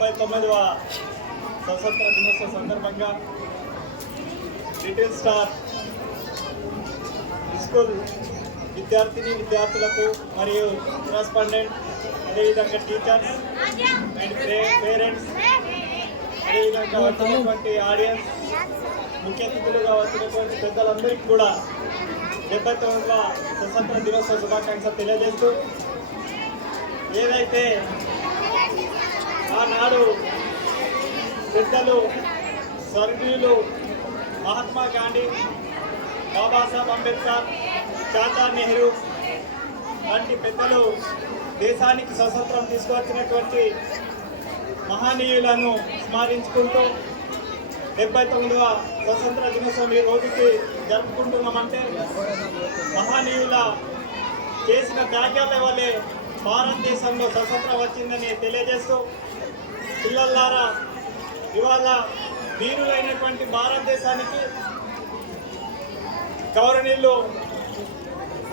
79వ స్వతంత్ర దినోత్సవ సందర్భంగా లిటిల్ స్టార్ స్కూల్ విద్యార్థులకు మరియు కరెస్పాండెంట్ అదేవిధంగా టీచర్స్ అండ్ పేరెంట్స్ అదేవిధంగా వచ్చినటువంటి ఆడియన్స్ ముఖ్య అతిథులుగా వచ్చినటువంటి పెద్దలందరికీ కూడా 79వ స్వతంత్ర దినోత్సవ శుభాకాంక్షలు తెలియజేస్తూ ఏదైతే ఆనాడు పెద్దలు స్వర్గీయులు మహాత్మా గాంధీ, బాబాసాహెబ్ అంబేద్కర్, చాచా నెహ్రూ వంటి పెద్దలు దేశానికి స్వతంత్రం తీసుకొచ్చినటువంటి మహనీయులను స్మరించుకుంటూ 79వ స్వతంత్ర దినోత్సవం ఈ రోజుకి జరుపుకుంటున్నామంటే మహనీయుల చేసిన త్యాగాల వల్లే భారతదేశంలో స్వతంత్రం వచ్చిందని తెలియజేస్తూ పిల్లలారా ఇవాళ వీరులైనటువంటి భారతదేశానికి గౌరవనీయులు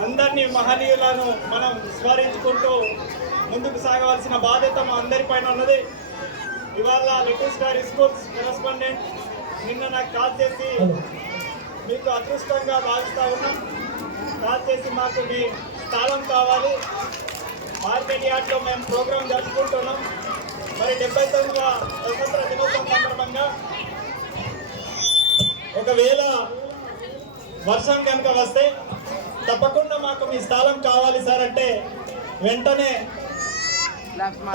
అందరినీ మహనీయులను మనం స్మరించుకుంటూ ముందుకు సాగవలసిన బాధ్యత మా అందరిపైన ఉన్నది. ఇవాళ లిటిల్ స్టార్ స్కూల్స్ కరెస్పాండెంట్ నిన్న నాకు కాల్ చేసి మీకు అదృష్టంగా భావిస్తూ ఉన్నాం, కాల్ చేసి మాకు మీ స్థలం కావాలి, మార్కెట్ యార్డ్లో మేము ప్రోగ్రాం జరుపుకుంటున్నాం, మరి 79వ స్వతంత్ర దినోత్సవం సందర్భంగా ఒకవేళ వర్షం కనుక వస్తే తప్పకుండా మాకు మీ స్థలం కావాలి సార్ అంటే వెంటనే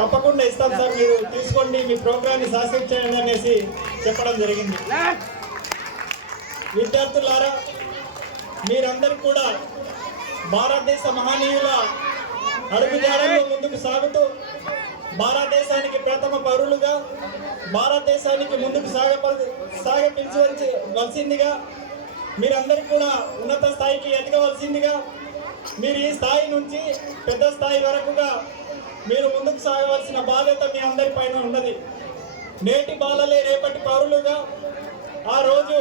తప్పకుండా ఇస్తాం సార్, మీరు తీసుకోండి, మీ ప్రోగ్రామ్ని సక్సెస్ చేయండి అనేసి చెప్పడం జరిగింది. విద్యార్థులారా మీరందరూ కూడా భారతదేశ మహనీయుల అడుగుజాడల్లో ముందుకు సాగుతూ భారతదేశానికి ప్రథమ పౌరులుగా భారతదేశానికి ముందుకు సాగపించవలసిందిగా మీరందరూ కూడా ఉన్నత స్థాయికి ఎదగవలసిందిగా, మీరు ఈ స్థాయి నుంచి పెద్ద స్థాయి వరకుగా మీరు ముందుకు సాగవలసిన బాధ్యత మీ అందరిపైన ఉన్నది. నేటి బాలలే రేపటి పౌరులుగా ఆ రోజు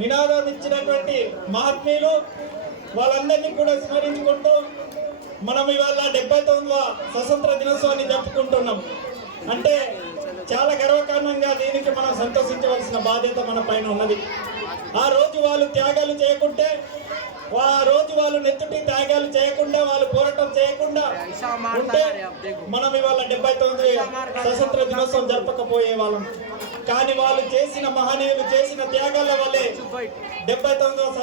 నినాదం ఇచ్చినటువంటి మహాత్మీయులు వాళ్ళందరినీ కూడా స్మరించుకుంటూ మనం ఇవాళ 79వ స్వతంత్ర దినోత్సవాన్ని జరుపుకుంటున్నాం అంటే చాలా గర్వకారణంగా దీనికి మనం సంతోషించవలసిన బాధ్యత మన పైన ఉన్నది. ఆ రోజు వాళ్ళు త్యాగాలు చేయకుంటే, ఆ రోజు వాళ్ళు నెత్తుటి త్యాగాలు చేయకుండా, వాళ్ళు పోరాటం చేయకుండా ఉంటే మనం ఇవాళ 79వ స్వతంత్ర దినోత్సవం జరపకపోయే వాళ్ళం. కానీ వాళ్ళు చేసిన మహనీయులు చేసిన త్యాగాల వల్లే 79వ